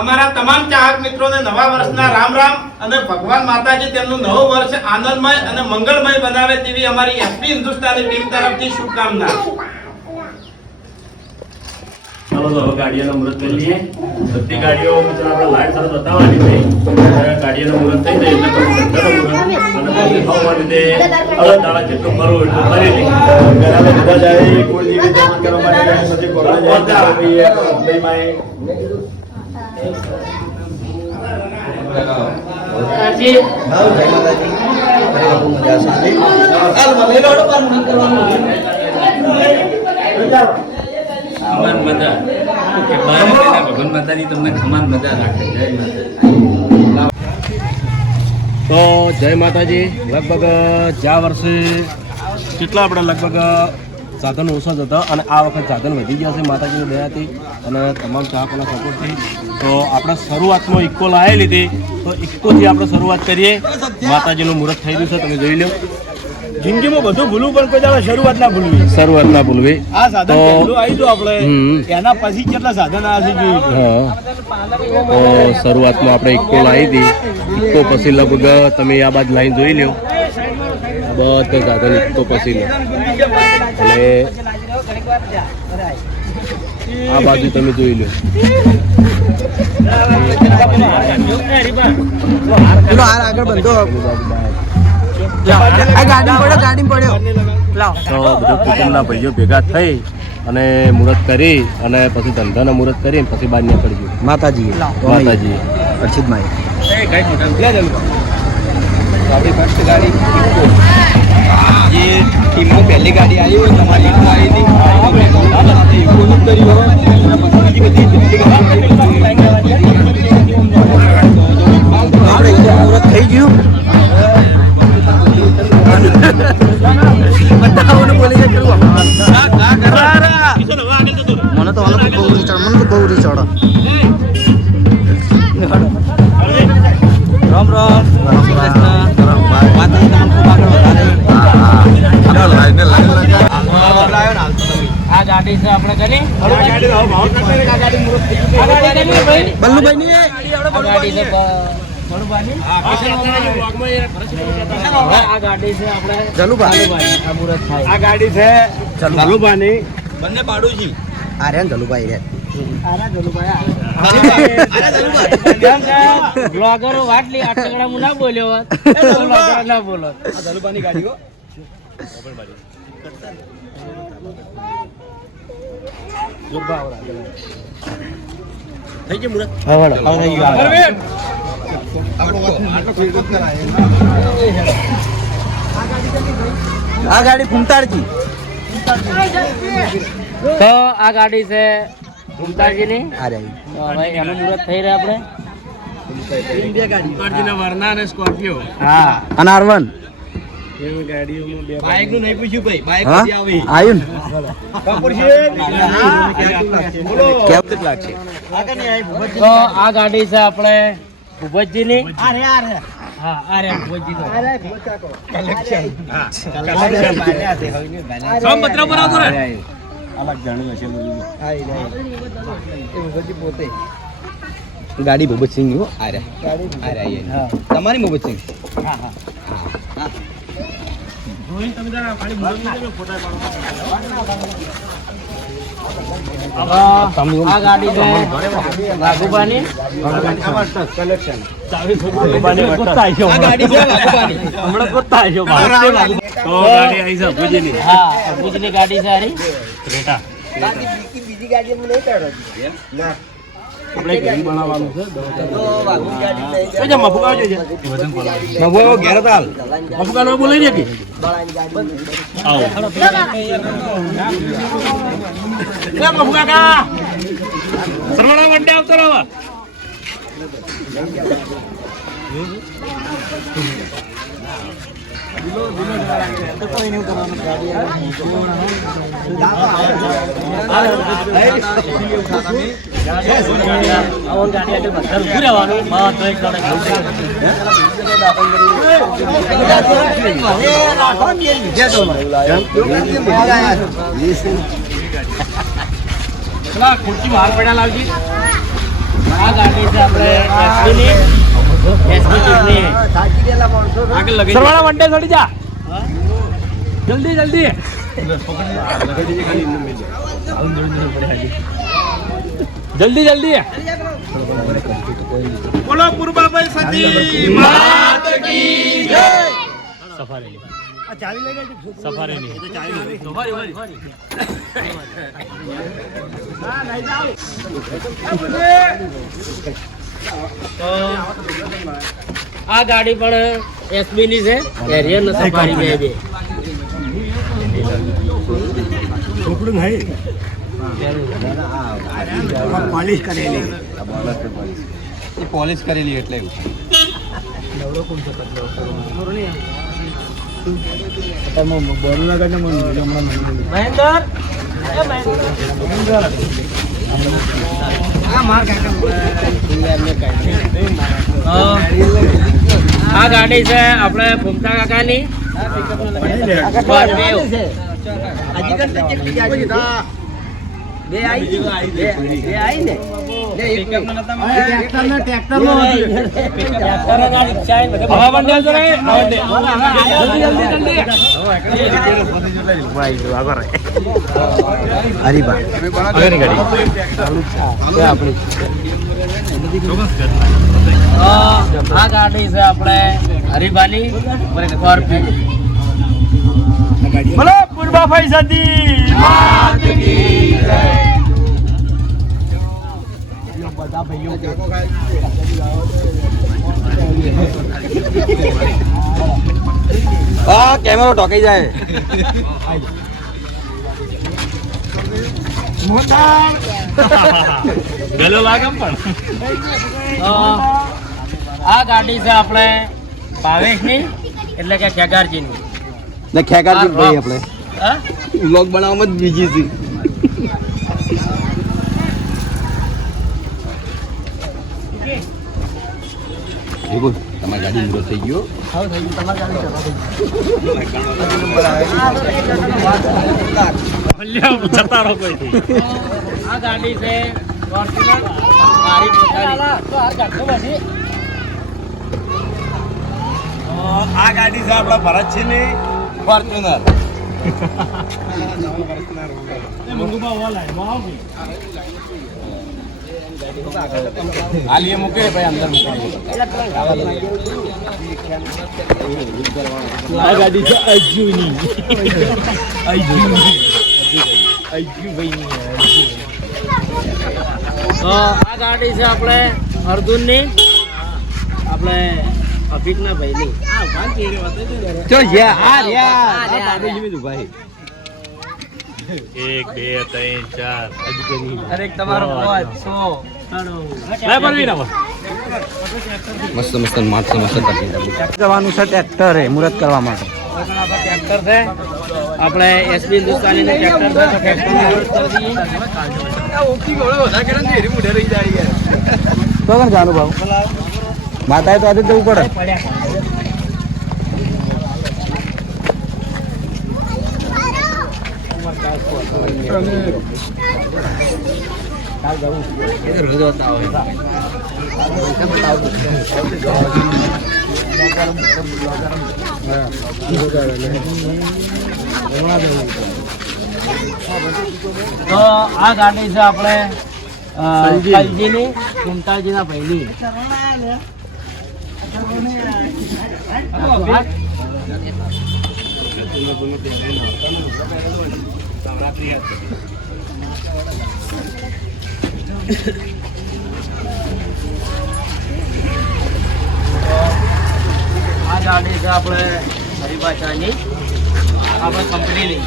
અમારા તમામ ચાહક મિત્રોને નવા વર્ષના રામ રામ અને ભગવાન માતાજી તેમનું નવું વર્ષ આનંદમય અને મંગળમય બનાવે તેવી અમારી એસપી હિન્દુસ્તાની ટીમ તરફથી શુભકામના. ચાલો તો હવે ગાડીઓનો મુહૂર્ત કરી લઈએ. બધી ગાડીઓ મિત્રો આપણે લાઈન સાથે બતાવવાની છે. ગાડીઓનો મુહૂર્ત થઈ જાય એટલે પછી ધંધાનો મુહૂર્ત અને પછી ખાવા રીતે અલગ દાડા જેટલું કરવું એટલું કરી લઈએ. ઘણા બધા જાય કુળદેવી દર્શન કરવા માટે પછી કોરડા જાય ભાઈ ખમાન મજા કે ભગવાન માતાજી તમને ખમાન મજા રાખે. જય માતાજી. તો જય માતાજી. લગભગ જ્યાં વર્ષે કેટલા આપણે લગભગ સાધનો ઓછા જ હતા અને આ વખત સાધન વધી ગયા છે માતાજીની દયાથી અને તમામ ચાહકોના સપોર્ટથી. તો આપણે શરૂઆતમાં ઇક્કો લાવેલી હતી તો ઇક્કોથી આપણે શરૂઆત કરીએ. માતાજીનું મુહૂર્ત થઈ ગયું છે, તમે જોઈ લો. જિંદગીમાં બધું ભૂલવું પણ કોઈ દાડો શરૂઆત ના ભૂલવી. આ સાધન પહેલું આવી તો આપણે એના પછી કેટલા સાધન આવ્યા છે. તો શરૂઆતમાં આપણે ઇક્કો લાવી હતી. ઇક્કો પછી લગભગ તમે આ બાજુ લાઈન જોઈ લો. બધા સાધન ઇક્કો પછી લો અને આ બાજુ તમે જોઈ લો. આગળ બંધો ગાડી પડ્યો. તો બધા કુટુંબના ભાઈઓ ભેગા થઈ અને મુહૂર્ત કરી અને પછી ધંધાના મુહૂર્ત કરી પછી બહાર નીકળી ગયું. માતાજી અર્ષિતભાઈ આપણી ફર્સ્ટ ગાડી જે ટીમમાં પહેલી ગાડી આવી હોય તમારી ઇકોનું કર્યું હોય બીજી બધી મુહૂર્ત થઈ ગયું. મને તો બહુ રીચડ રામ રામ આ ગાડી છે આપણે કરી બલ્લુભાઈ બંને પાડોશી આર્યન જલુભાઈ બ્લોગરો વાટલી આટલા હું ના બોલ્યો ના બોલો જલુભાની ગાડીઓ થઈ ગયું મુરત. આ ગાડી ફૂમતારજી. તો આ ગાડી છે ફૂમતારજી ની. હવે એનું મુહૂર્ત થઈ રહ્યા આપણે વર્ના અને સ્કોર્પિયો. હા અને R1 બાઈક નું નહીં પૂછ્યું ભાઈ. બાઈક કદી આવી આવ્યું ને કેટલું લાગશે. તો આ ગાડી છે આપણે ભૂપતજી ની. હા અરે ભૂપતજી નો કલેક્શન. સંપત્ર બરાબર અલગ જાણ્યું હશે બધું. પોતે ગાડી ભૂપતસિંહ ની. આરે તમારી ભૂપતસિંહ. હા હા આ ગાડી છે રાઘુબાની કલેક્શન. ભુજની ગાડી છે બીજી ગાડી નહીં બનાવવાનું છે. બોલાઈ દે કે સરવાળા વડે આવતો રહો. પેલા ખુરચી બહાર પડ્યા લાવજી. આ ગાડી છે આપણે એસપી ની ચૂંટણી આગળ લગી સરવાળા વંડે છોડી જા જલ્દી જલ્દી જલ્દી જલ્દી બોલો પૂર્વાભાઈ સતી માત કી જય. સફારી સફારીની તો આ ગાડી પણ એસબી ની છે એરિયર ને સફારી બે બે પોલિશ કરેલી એ પોલિશ કરેલી એટલે એવું મહેન્દર આ ગાડી છે આપણે ફૂમતા કાકાની આ ગાડી છે આપણે હરિભાની સ્કોર્પિયો. બોલો પૂર્વાભાઈ સતી માત કી જય. બધા ભાઈઓ હા કેમેરો ઢોકાઈ જાય ગલો લાગમ પણ આ ગાડી છે આપણે ભાવેશની એટલે કે ખેગારજીની ને ખેગારજી ભાઈ આપણે હા વ્લોગ બનાવવામાં જ બીજી છે દેખો તમારી ગાડી મૂરો થઈ ગયો આ ગાડી છે ફોર્ચ્યુનર મારી પોતાની. આ ગાડી છે આપણા ભરતસિંહની ફોર્ચ્યુનર હાલ એ મૂકે ભાઈ અંદર મૂકે આ ગાડી છે અજુની આ ગાડી છે આપણે અર્જુનની આપણે અભિકના ભાઈની. ચો યાર યાર ભાઈ 1 2 3 4 અરે તમારો મસ્ત મસ્ત માણસો મસ્ત કરવાનું છે ટ્રેક્ટર હે મુહૂર્ત કરવા માટે ટ્રેક્ટર છે આપણે એસબી હિન્દુસ્તાની નું ટ્રેક્ટર છે તો તો જાનું ભાવ માતાએ તો આજે જવું પડે તો આ ગાડી છે આપણે કલજીની કુંટાજીના ભાઈની. આ ગાડી છે આપણે હરિભાષાની આપણે કંપનીની.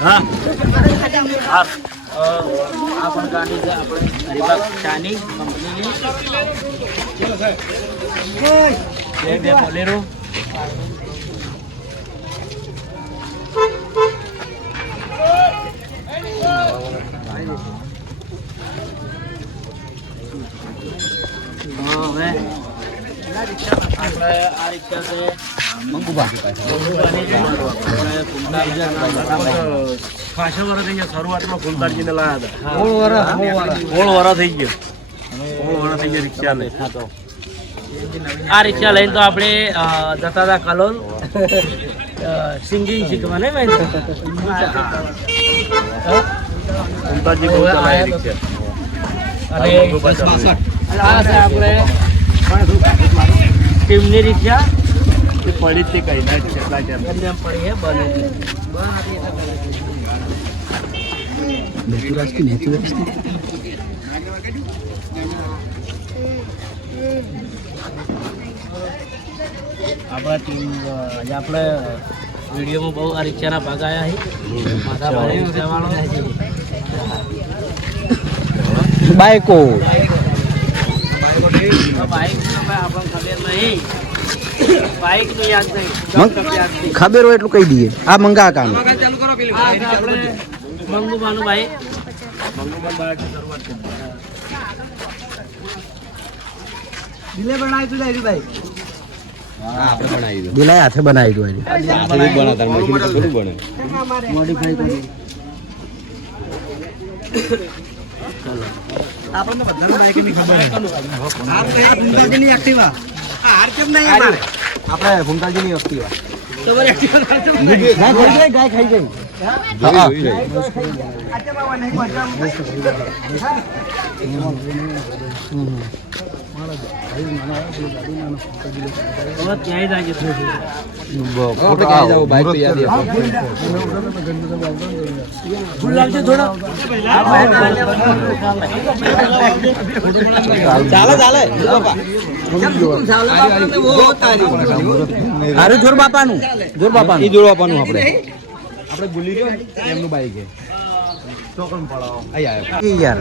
હા આ પણ ગાડી છે આપણે હરિભાષાની કંપનીની. બે બોલેરો રિક્ષા છે મંગુબા ખાસા વર્ષ થઈ ગયા શરૂઆતમાં ફૂલદારજીને લાયા હતા 16 16 વર્ષ થઈ ગયો 16 વર્ષ થઈ ગયા રિક્ષાને આ રિક્ષા લઈને તો આપણે જતા હતા કલોલ સિંગિંગ શીખવા ને મેં ફૂલદારજી બહુ ચલાવે રિક્ષા અને આ છે આપણે ટીમની રિક્ષા એ પડી જ તે કઈ ના કેટલા કેમ એમને એમ પડી હે બને આપણા ટીમ આપણે વિડીયોમાં બહુ આ રિક્ષાના ભાગ આવ્યા છે માથા ભારે રિક્ષાવાળો બાઈકો બાઈક આપણને ખબર નહીં બાઈક નું યાદ નહીં યાદ નહીં ખબર હોય એટલું કહી દઈએ આ મંગા કામ આપણે મંગુબાનું બાઈક આપણે બનાવી દો દિલાય હાથે બનાવી દો હાથે બનાવતા મશીન તો થોડું બને મોડિફાઈ કરી આપણને બધાને બાઈક ની ખબર છે એક્ટિવા હાર કેમ નહીં અમારે આપણે ભૂમતાજી ની એક્ટિવા તમારે એક્ટિવા ના ખાઈ જાય ગાય ખાઈ જાય અરે જોર બાપાનું ઈ જોર બાપાનું આપણે ભૂલી ગયો એમનું બાઈક છે ટોકન પડાવો આયા યાર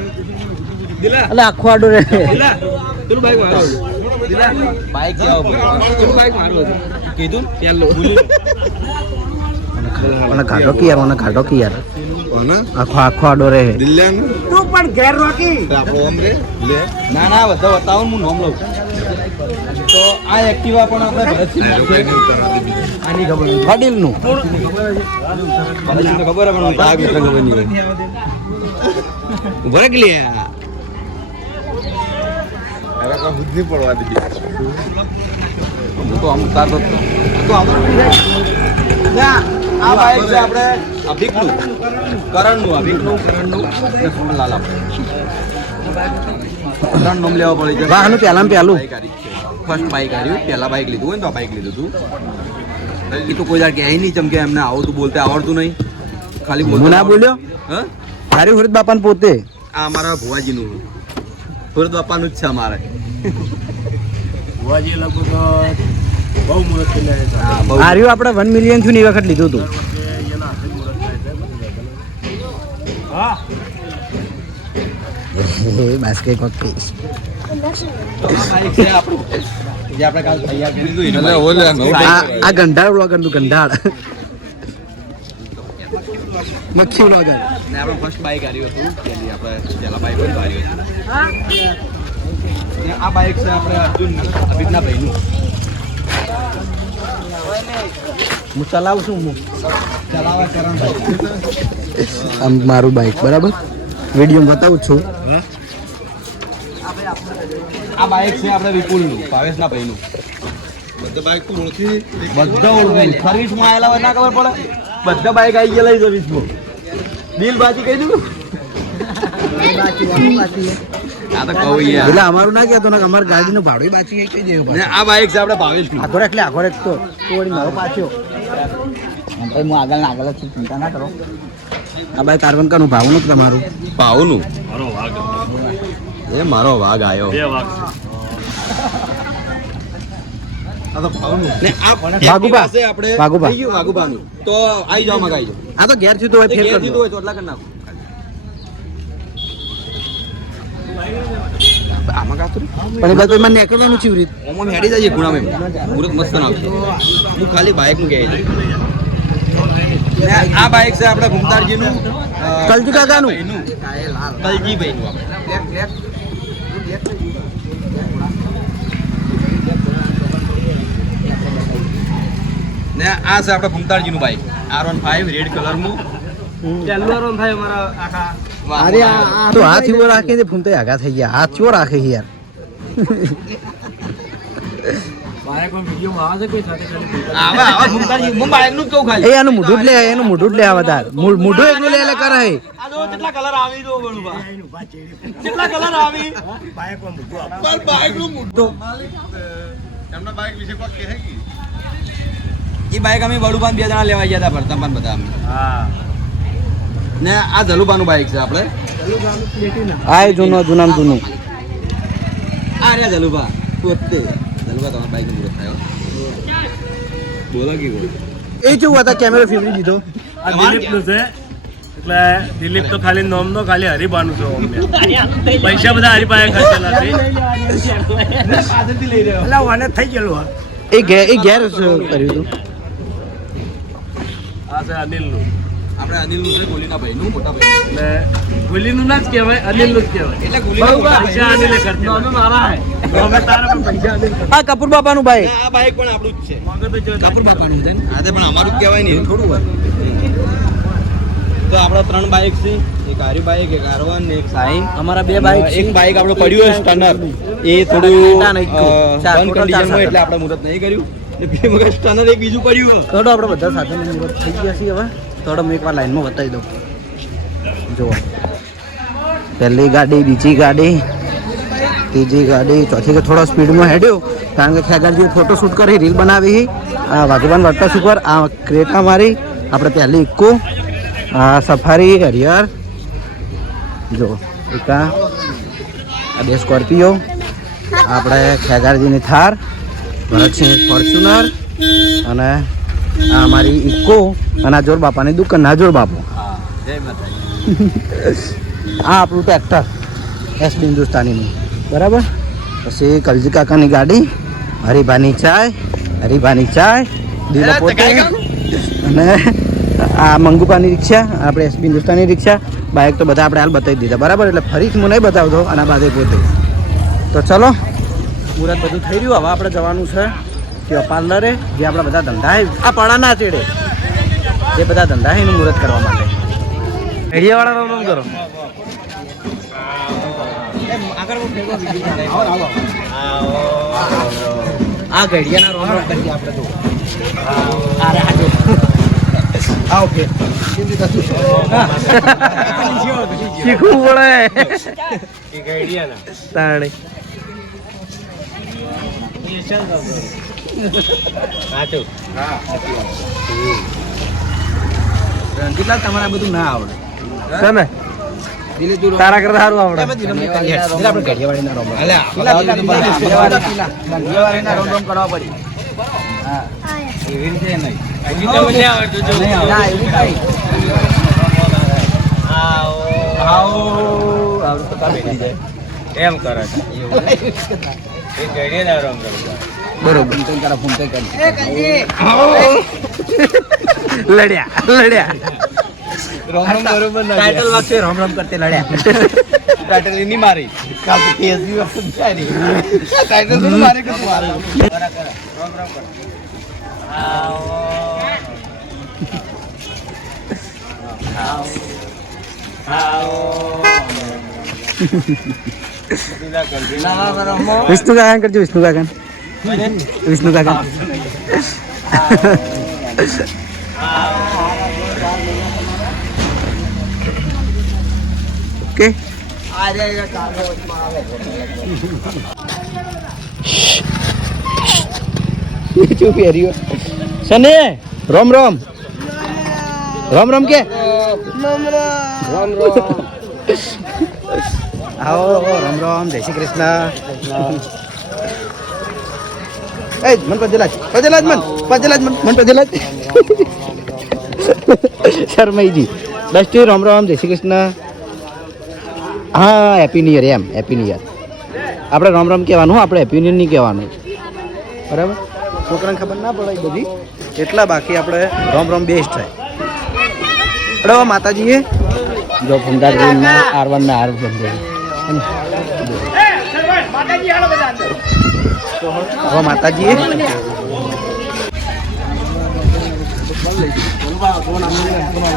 અલે આખો આડો રે પેલું બાઈક મારો બાઈક કેવો પેલું બાઈક મારો કીધું પેલો મને કાઢો કે યાર આખો આડો રે તું પણ ઘેર રોકી આપણો ઓમ રે લે ના બતાવું હું નોમ લઉં તો આ એક્ટિવા પણ આપણે ભરતસિંહ આની ખબર વડીલ નું ભરતસિંહ ખબર પણ ભાગ એટલે ખબર નહીં હોય ભરક લે અરે કા બુદ્ધિ પડવા દીધી તો આમ તાર તો આ બાઈક છે આપણે અભિકનું કરણનું ને સોનલાલ આપણે કરણ નામ લેવા પડે છે વાહનું પહેલામાં પહેલું ફર્સ્ટ બાઈક આવ્યું પહેલા બાઈક લીધું હોય ને તો આ બાઈક લીધું તું એ તો કોઈ ક્યાંય નહીં ચમકે એમને આવતું બોલતે આવડતું નહીં ખાલી બોલતું ના બોલ્યો હા તારી હુરત બાપાને પોતે આ અમારા ભુવાજીનું હુરત બાપાનું જ છે અમારે ભુવાજી લગભગ બહુ મુહૂર્ત થઈ જાય છે આર્યું આપણે 1 મિલિયન થયું ને એ વખત લીધું હતું હા બસ કે કોક બાઈક છે આપણું જે આપણે કાલ તૈયાર કરી દીધું આ ગંધાળ વ્લોગર નું ગંધાળ મખ્ખી વ્લોગર ને આપણે ફર્સ્ટ બાઈક આવ્યું હતું પેલી આપણે પેલા બાઈક પણ આવ્યું હતું આ બાઈક છે આપણે અર્જુન અભિજ્ઞા ભાઈનું હું ચલાવું છું ચલાવવા ચરણ આમ મારું બાઈક બરાબર વિડીયો બતાવું છું આ બાઈક છે આપણે વિપુલનું ભાવેશના ભાઈનું બધા બાઈક તો ઓળખી બધા ઓળખી સર્વિસમાં આવેલા હોય ના ખબર પડે બધા બાઈક આવી ગયેલા સર્વિસમાં બિલ બાકી કહી દઉં એટલે અમારું ના કહેતો ને અમારી ગાડીનું ભાડું બાકી કહી દેવું આ બાઈક છે આપણે ભાવેશનું આખો એટલે આખો તો તોડી મારો પાછો હું આગળ જ છું ચિંતા ના કરો આ બાઈક કાર્બન કાનું ભાવનું તમારું ભાવનું મારો વાઘ એ મારો વાઘ આવ્યો બે વાઘ વાઘુબાનું તો આવી જાવ મગાઈ જાવ આ તો ઘેર સીધું હોય ફેર સીધું હોય તો એટલા કરી નાખો પણ એ બાદ મને નીકળવાનું છે રીત ઓમન હેડી જાય ગુણામાં મુરત મસ્ત આવશે હું ખાલી બાઈક નું કહે છે આ બાઈક છે આપણે ભૂમતારજીનું કલજી કાકાનું કલજીભાઈનું આપણે ને આ છે આપણે ભૂમતાળજીનું બાઈક R15 રેડ કલરનું અરે આ તો હાથ એવો રાખે છે ફૂમતા આગા થઈ ગયા હાથ ચો રાખે છે યાર આવા ભૂમતાળજી હું બાઈકનું જ કહું ખાલી એ એનું મોઢું જ લે એનું મોઢું જ લે આવા તાર મોઢું એકલું લે એટલે કરે હે આ જો કેટલા કલર આવી દો બળુબા કેટલા કલર આવી પર બાઈકનું મોઢું એમના બાઈક વિશે કોઈ કહે કે એ બાઈક અમે બળુબાન 2 જણા લેવા ગયા હતા ભરતાપાન બધા અમે ને આ જલુબાનું બાઈક છે આપણે આ જૂનું જૂનું આ રે જલુબા પોતે જલુબા તમારા બાઈક નું થાય બોલો કે બોલો એ કેવું હતા કેમેરો ફેરવી દીધો આ દિલીપનું છે એટલે દિલીપ તો ખાલી નોમનો ખાલી હરીબાનું છે અમને પૈસા બધા હરીબાએ ખર્ચેલા છે એ ઘેર કર્યું હતું આ છે અનિલનું આપણે અનિલનું છે ગોલીના ભાઈનું મોટા ભાઈ એટલે ગોલીનું ના જ કહેવાય અનિલનું જ કહેવાય એટલે ગોલીના પૈસા અનિલે ખર્ચેલા અમે તારા પણ પૈસા અનિલ આ કપૂર બાપાનું બાઈક આ બાઈક પણ આપણું જ છે મગજ તો કાપુર બાપાનું છે ને આ તે પણ અમારું જ કહેવાય ને એવું થોડું હોય તો આપણા 3 બાઈક છે એક આરી બાઈક એક R1 ને એક સાઈન અમારા 2 બાઈક એક બાઈક આપણું પડ્યું છે સ્ટનર એ થોડું બંધ કન્ડિશનમાં એટલે આપણે મુહૂર્ત નહીં કર્યું ને બે મગર સ્ટનર એક બીજું પડ્યું થોડો આપણે બધા સાધન મુહૂર્ત થઈ ગયા છે હવે થોડો મેં એકવાર લાઈનમાં બતાવી દઉં જુઓ પહેલી ગાડી બીજી ગાડી ત્રીજી ગાડી ચોથી કે થોડો સ્પીડમાં હેડ્યો કારણ કે ખેગારજી ફોટો શૂટ કરી રીલ બનાવી આ વાઘબાન વર્ટસ ઉપર આ ક્રેટા મારી આપણે પહેલી ઇક્કો આ સફારી હરિયર જો એક આ 2 સ્કોર્પિયો આપણે ખેગારજીની થાર ભરતસિંહ ફોર્ચ્યુનર અને આ અમારી ઇક્કો અને આ જોર બાપાની દુકાન ના જોર બાપો આ આપણું ટ્રેક્ટર એસબી હિન્દુસ્તાનીનું બરાબર પછી કલજી કાકાની ગાડી હરિભાની ચાય દિલો પોતે અને આ મંગુપાની રિક્ષા આપણે એસબી હિન્દુસ્તાની રિક્ષા બાઇક તો બધા આપણે હાલ બતાવી દીધા બરાબર એટલે ફરીથી હું નહીં બતાવતો અને આ બાદે પોતે તો ચલો મુહૂર્ત બધું થઈ રહ્યું હવે આપણે જવાનું છે કે પાર્લરે જે આપણા બધા ધંધા છે આ પાડાના ચેડે જે બધા ધંધા છે એનું મુહૂર્ત કરવા માટે હેડિયાવાળા રોમ કરો આ ઘડિયાના રોમ કરીએ આપણે તો ઓકે શીખવું પડે તાણે રણજીતલાલ તમારે બધું ના આવડે તમે તારા કરતા સારું આવડે આપણે ઘડિયાવાળીના રોમ કરવા પડી હા એવી રીતે નહીં એમ કરે બરોબર લડ્યા ટાઇટલ વાગશે રોમ રોમ કરતે લડ્યા ટાઇટલ ની મારી કાલ તો કેસી વસ્તુ થાય નહીં ટાઇટલ તો મારે કે મારે રોમ રોમ કર વિષ્ણુ કાકા કરજો વિષ્ણુ કાકા ઓકે શું પહેર્યું સને રોમ રોમ રોમ રોમ કે રોમ આવો રામ રામ જય શ્રી કૃષ્ણ એ મન પજલાજ શર્માઈજી દસ્તી રામ રામ જય શ્રી કૃષ્ણ હા happy new year happy new year આપણે રામ રામ કહેવાનું આપણે હેપી ન્યુ યર નહીં કહેવાનું બરાબર છોકરાને ખબર ના પડે બધી એટલા બાકી આપણે રામ રામ બેસ્ટ થાય બરાબર માતાજીએ જો ફંદાજી R1 ના R બંધ હવે માતાજીએ મિત્રો